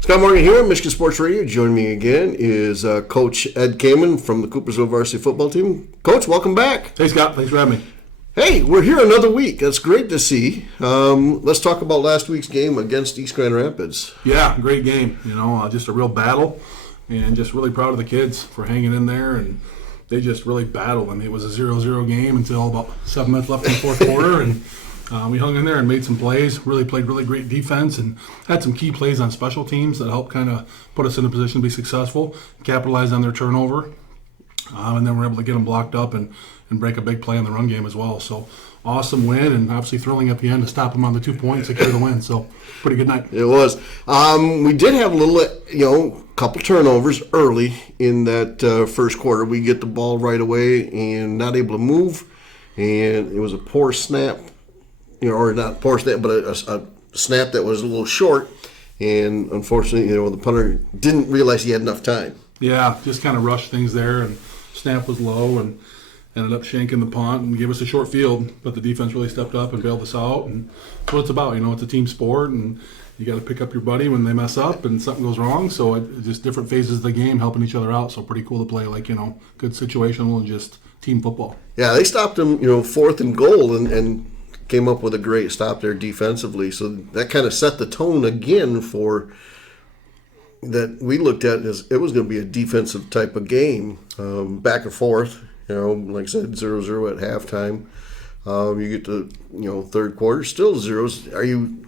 Scott Morgan here, Michigan Sports Radio. Joining me again is Coach Ed Kaman from the Coopersville varsity football team. Coach, welcome back. Hey, Scott. Thanks for having me. Hey, we're here another week. That's great to see. Let's talk about last week's game against East Grand Rapids. Yeah, great game. Just a real battle, and just really proud of the kids for hanging in there, and they just really battled. I mean, it was a 0-0 game until about 7 minutes left in the fourth quarter, and we hung in there and made some plays, really played really great defense, and had some key plays on special teams that helped kind of put us in a position to be successful, capitalize on their turnover, and then we're able to get them blocked up and break a big play in the run game as well. So awesome win, and obviously thrilling at the end to stop them on the 2 points, secure the win. So pretty good night. It was. We did have a little, couple turnovers early in that first quarter. We get the ball right away and not able to move, and it was a poor snap. Or not poor snap, but a snap that was a little short. And unfortunately, the punter didn't realize he had enough time. Yeah, just kind of rushed things there, and snap was low, and ended up shanking the punt and gave us a short field. But the defense really stepped up and bailed us out. And that's what it's about. It's a team sport, and you got to pick up your buddy when they mess up and something goes wrong. So just different phases of the game, helping each other out. So pretty cool to play good situational and just team football. Yeah, they stopped them, 4th and goal, and came up with a great stop there defensively. So that kind of set the tone again for that we looked at as it was going to be a defensive type of game, back and forth. Like I said, 0-0 at halftime. You get to third quarter, still zeros. Are you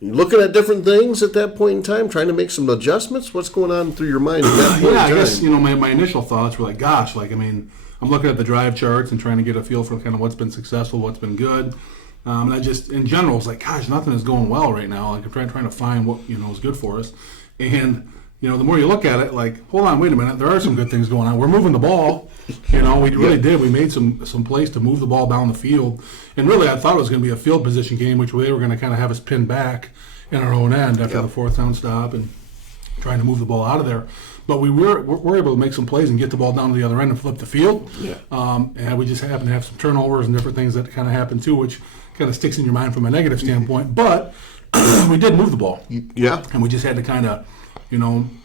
looking at different things at that point in time, trying to make some adjustments? What's going on through your mind at that point in time? I guess my initial thoughts were like, I'm looking at the drive charts and trying to get a feel for kind of what's been successful, what's been good. And I just, in general, was like, gosh, nothing is going well right now. Like, I'm trying to find what, is good for us. And, the more you look at it, like, hold on, wait a minute, there are some good things going on. We're moving the ball. We really did. We made some plays to move the ball down the field. And really, I thought it was going to be a field position game, which they were going to kind of have us pinned back in our own end after the fourth down stop and trying to move the ball out of there. But we're able to make some plays and get the ball down to the other end and flip the field. Yeah. And we just happen to have some turnovers and different things that kind of happen too, which kind of sticks in your mind from a negative standpoint. But we did move the ball. Yeah. And we just had to kind of,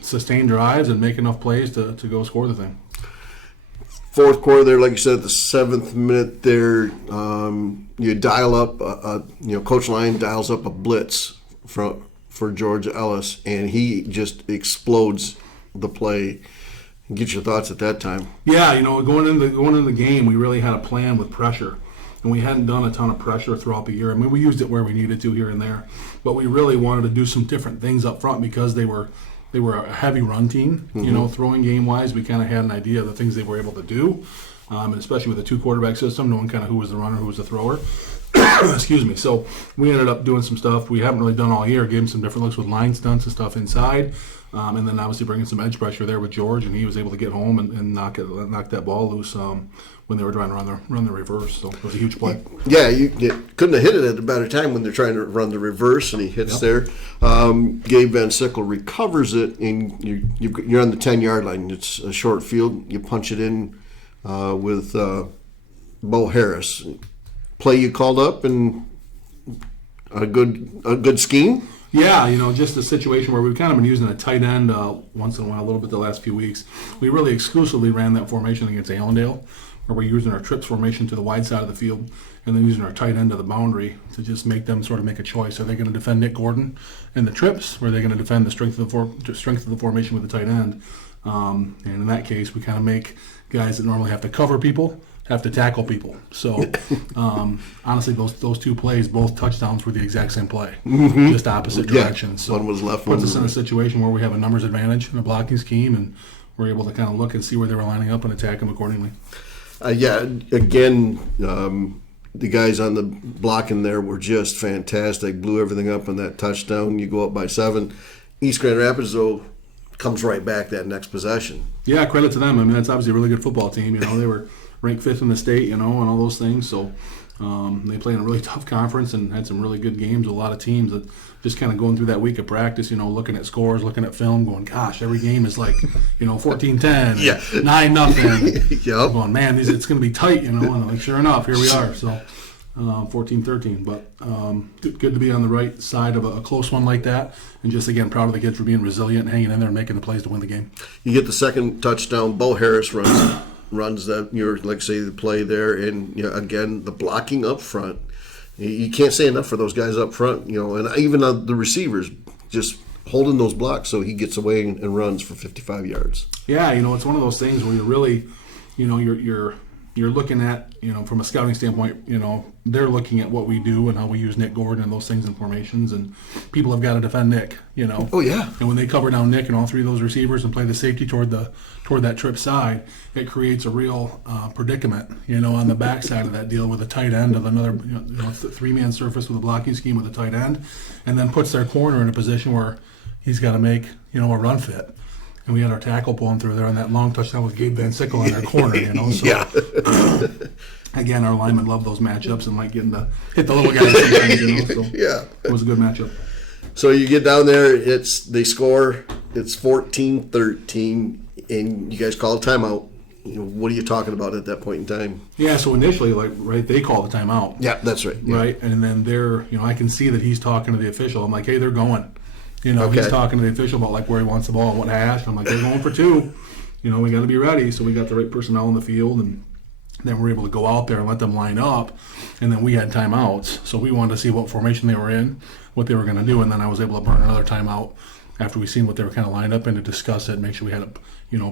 sustain drives and make enough plays to go score the thing. Fourth quarter there, like you said, at the 7th minute there, you dial up, Coach Lyon dials up a blitz for George Ellis, and he just explodes the play. Get your thoughts at that time. Yeah, going into the game, we really had a plan with pressure. And we hadn't done a ton of pressure throughout the year. I mean, we used it where we needed to here and there, but we really wanted to do some different things up front because they were a heavy run team. Mm-hmm. Throwing game wise, we kind of had an idea of the things they were able to do, and especially with a 2-quarterback system, knowing kind of who was the runner, who was the thrower. Excuse me. So we ended up doing some stuff we haven't really done all year. Gave him some different looks with line stunts and stuff inside, and then obviously bringing some edge pressure there with George, and he was able to get home and knock that ball loose. When they were trying to run the reverse. So it was a huge play. Yeah, you couldn't have hit it at a better time when they're trying to run the reverse, and he hits there. Gabe Van Sickle recovers it, and you're on the 10-yard line. It's a short field. You punch it in with Bo Harris. Play you called up, and a good scheme? Yeah, just a situation where we've kind of been using a tight end once in a while, a little bit the last few weeks. We really exclusively ran that formation against Allendale, where we're using our trips formation to the wide side of the field and then using our tight end to the boundary to just make them sort of make a choice. Are they going to defend Nick Gordon in the trips, or are they going to defend the strength of the formation with the tight end? And in that case, we kind of make guys that normally have to cover people have to tackle people. So, honestly, those two plays, both touchdowns were the exact same play, just opposite directions. So one was left, puts us in a situation where we have a numbers advantage in a blocking scheme, and we're able to kind of look and see where they were lining up and attack them accordingly. Again, the guys on the blocking there were just fantastic. Blew everything up on that touchdown. You go up by 7. East Grand Rapids, though, comes right back that next possession. Yeah, credit to them. I mean, that's obviously a really good football team. They were ranked 5th in the state, and all those things. So they played in a really tough conference and had some really good games with a lot of teams that just kind of going through that week of practice, looking at scores, looking at film, going, gosh, every game is like, 14-10, yeah. 9-0. Yep. Going, man, it's going to be tight, and like, sure enough, here we are. So 14-13. But good to be on the right side of a close one like that. And just, again, proud of the kids for being resilient and hanging in there and making the plays to win the game. You get the second touchdown. Bo Harris runs that, like say, the play there. And, again, the blocking up front. You can't say enough for those guys up front, and even the receivers just holding those blocks so he gets away and runs for 55 yards. Yeah, it's one of those things where you're really, you're looking at, from a scouting standpoint, they're looking at what we do and how we use Nick Gordon and those things in formations, and people have got to defend Nick, Oh, yeah. And when they cover down Nick and all three of those receivers and play the safety toward that trip side, it creates a real predicament, on the backside of that deal with a tight end of another, three-man surface with a blocking scheme with a tight end, and then puts their corner in a position where he's got to make, a run fit. And we had our tackle pulling through there on that long touchdown with Gabe Van Sickle on their corner, So, yeah. Again, our linemen love those matchups and like getting to hit the little guys sometimes, So yeah. It was a good matchup. So you get down there, they score, it's 14-13, and you guys call a timeout. What are you talking about at that point in time? Yeah, so initially, they call the timeout. Yeah, that's right. Yeah. Right, and then I can see that he's talking to the official. I'm like, hey, they're going. Okay. He's talking to the official about where he wants the ball and what hash. And I'm like, they're going for two. We got to be ready. So we got the right personnel in the field, and then we're able to go out there and let them line up. And then we had timeouts, so we wanted to see what formation they were in, what they were going to do, and then I was able to burn another timeout after we seen what they were kind of lined up in to discuss it, make sure we had it,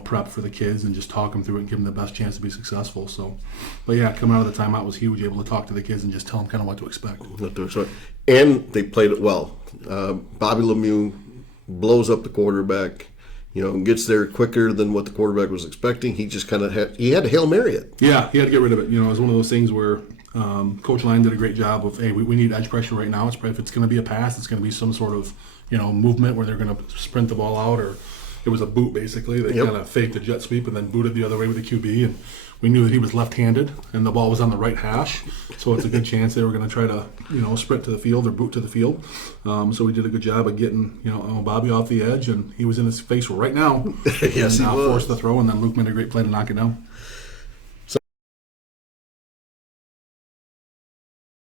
prep for the kids and just talk them through it and give them the best chance to be successful. So, but yeah, coming out of the timeout was huge, able to talk to the kids and just tell them kind of what to expect. And they played it well. Bobby Lemieux blows up the quarterback, gets there quicker than what the quarterback was expecting. He just kind of had to Hail Mary it. Yeah, he had to get rid of it. It was one of those things where Coach Lyon did a great job of, hey, we need edge pressure right now. If it's going to be a pass, it's going to be some sort of, movement where they're going to sprint the ball out, or it was a boot basically. They kind of faked a jet sweep and then booted the other way with the QB, and we knew that he was left-handed and the ball was on the right hash, so it's a good chance they were going to try to, sprint to the field or boot to the field. So we did a good job of getting, Bobby off the edge, and he was in his face right now. Yes, and he was. Forced the throw, and then Luke made a great play to knock it down.